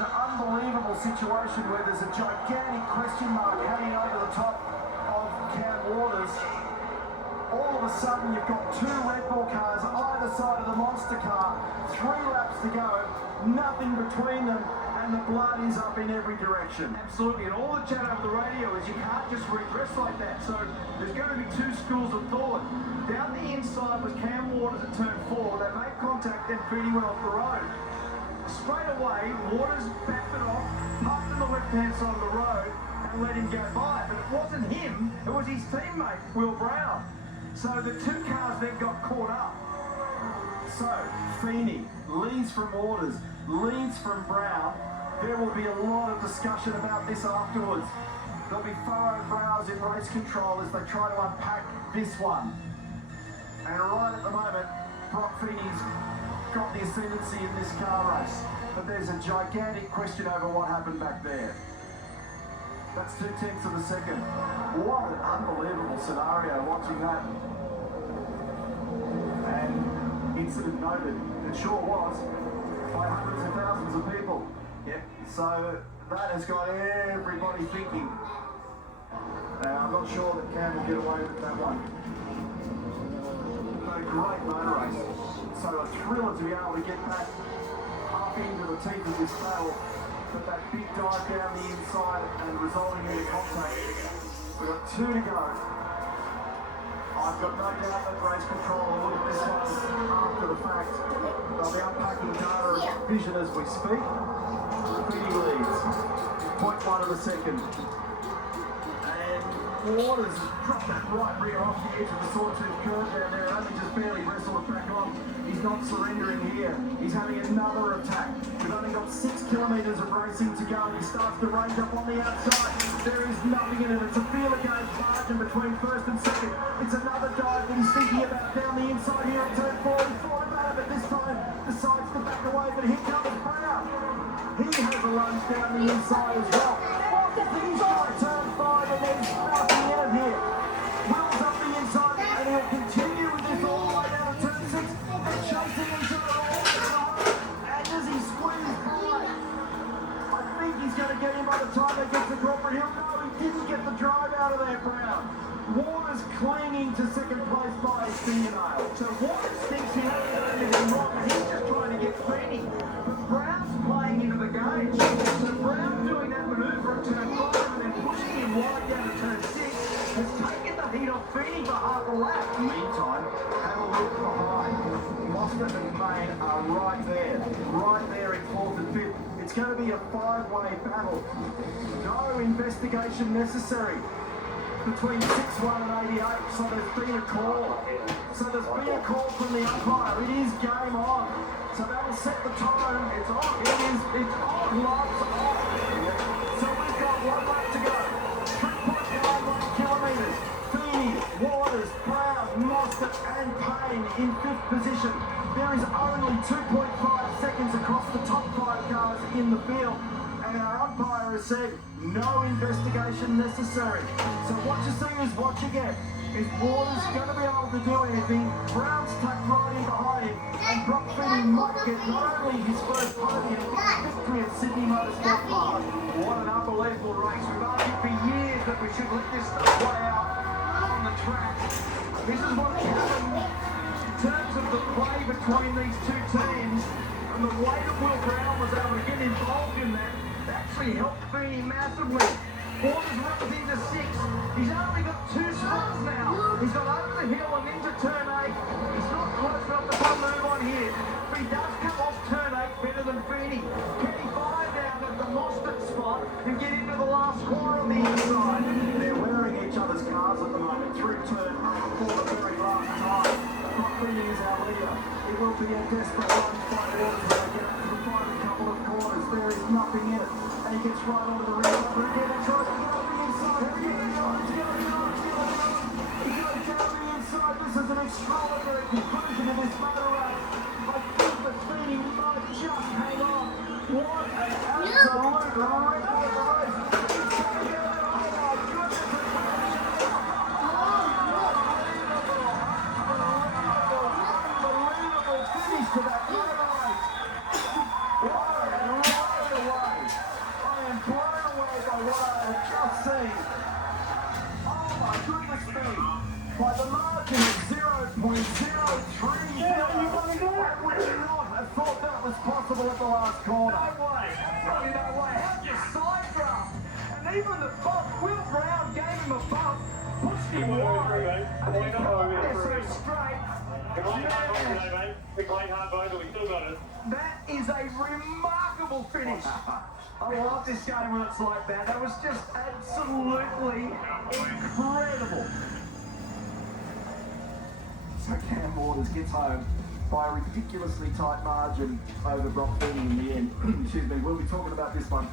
an unbelievable situation where there's a gigantic question mark hanging over the top of Cam Waters. All of a sudden you've got two Red Bull cars either side of the monster car, 3 laps to go, nothing between them, and the blood is up in every direction. Absolutely, and all the chat over the radio is you can't just regress like that, so there's going to be 2 schools of thought. Down the inside was Cam Waters at turn 4, they made contact, then Feeny went off the road. Straight away, Waters backed it off, parked on the left-hand side of the road, and let him go by. But it wasn't him, it was his teammate, Will Brown. So the 2 cars then got caught up. So, Feeny leads from Waters, leads from Brown. There will be a lot of discussion about this afterwards. There'll be furrowed brows in race control as they try to unpack this one. And right at the moment, Brock Feeney's got the ascendancy in this car race. But there's a gigantic question over what happened back there. That's 0.2 of a second. What an unbelievable scenario watching that. And incident noted, it sure was, by hundreds of thousands of people. Yep. So that has got everybody thinking. Now I'm not sure that Cam will get away with that one. A great motor race. So a thriller to be able to get that up into the teeth of this battle. But that big dive down the inside and resulting in the contact. We've got 2 to go. I've got no doubt that race control will look at this one after the fact. They'll be unpacking data and vision as we speak. Feeny leads. 0.1 of a second. And Waters dropped that right rear off the edge of the sawtooth curve down there and only just barely wrestled it back on. He's not surrendering here. He's having another attack. We've only got 6 kilometres of racing to go and he starts to range up on the outside. There is nothing in it. It's a feel against margin between first and second. It's another dive that he's thinking about down the inside here at turn 4. He thought about it, but this time decides to back away. But here comes Brown. He has a lunge down the inside as well. He's on turn 5 and there's nothing in it here. Will's up the inside and he'll continue with this all the way down to turn 6 and chasing each other all the time. And as he squeezes by, I think he's going to get him by the time they get to Crawford Hill. No, he didn't get the drive out of there, Brown. Waters clinging to second place by his fingernail. So Waters thinks he hasn't done anything wrong, and he's just trying to get Feeny. But Brown's playing into the game. So Brown doing that manoeuvre at turn 5 and then pushing him wide down to turn 6 has taken the heat off Feeny for half a lap. Meantime, have a look behind. Mostert and Main are right there in 4th and 5th. It's going to be a 5-way battle. No investigation necessary between 6-1 and 88, so there's been a call. So there's been a call from the umpire. It is game on. So that'll set the tone. It's on. It's on. Lights on. So we've got 1 lap to go. 3.91 kilometres. Feeny, Waters, Brown, Mostert and Payne in 5th position. There is only 2.5 seconds across the top 5 cars in the field. And our umpire has said no investigation necessary. So what you see is what you get. Is Waters going to be able to do anything? Brown's tucked right in behind him, and Brock Feeny might get not only his first podium, but victory at Sydney Motorsport Park. What an unbelievable race. We've argued for years that we should let this stuff play out on the track. This is what happened in terms of the play between these 2 teams, and the way that Will Brown was able to get involved in that actually helped Feeny massively. Waters runs into 6. He's only got 2 spots now. He's got over the hill and into turn 8. He's not close enough to put a move on here. But he does come off turn 8 better than Feeny. Can he find down at the Mostert spot and get into the last corner on the inside? They're wearing each other's cars at the moment through turn for the very last time. Brock Feeny is our leader. It will be a desperate run by Waters to get up to the final couple of corners. There is nothing in it. And he gets right onto the rim. But again, he tries to get on the inside. He's going down the inside. This is an extraordinary conclusion to this motor race. I think that Feeny might just hang on. What an absolute record of the race. Unbelievable finish to that motor race. What a away. trouble at the last corner. No way. Absolutely no way. How'd you side draft? And even the bump, Will Brown gave him a bump, pushed him wide, and then got straight. That is a remarkable finish. I love this game when it's like that. That was just absolutely incredible. So Cam Waters gets home by a ridiculously tight margin over Brock Feeney in the end. Excuse me, we'll be talking about this one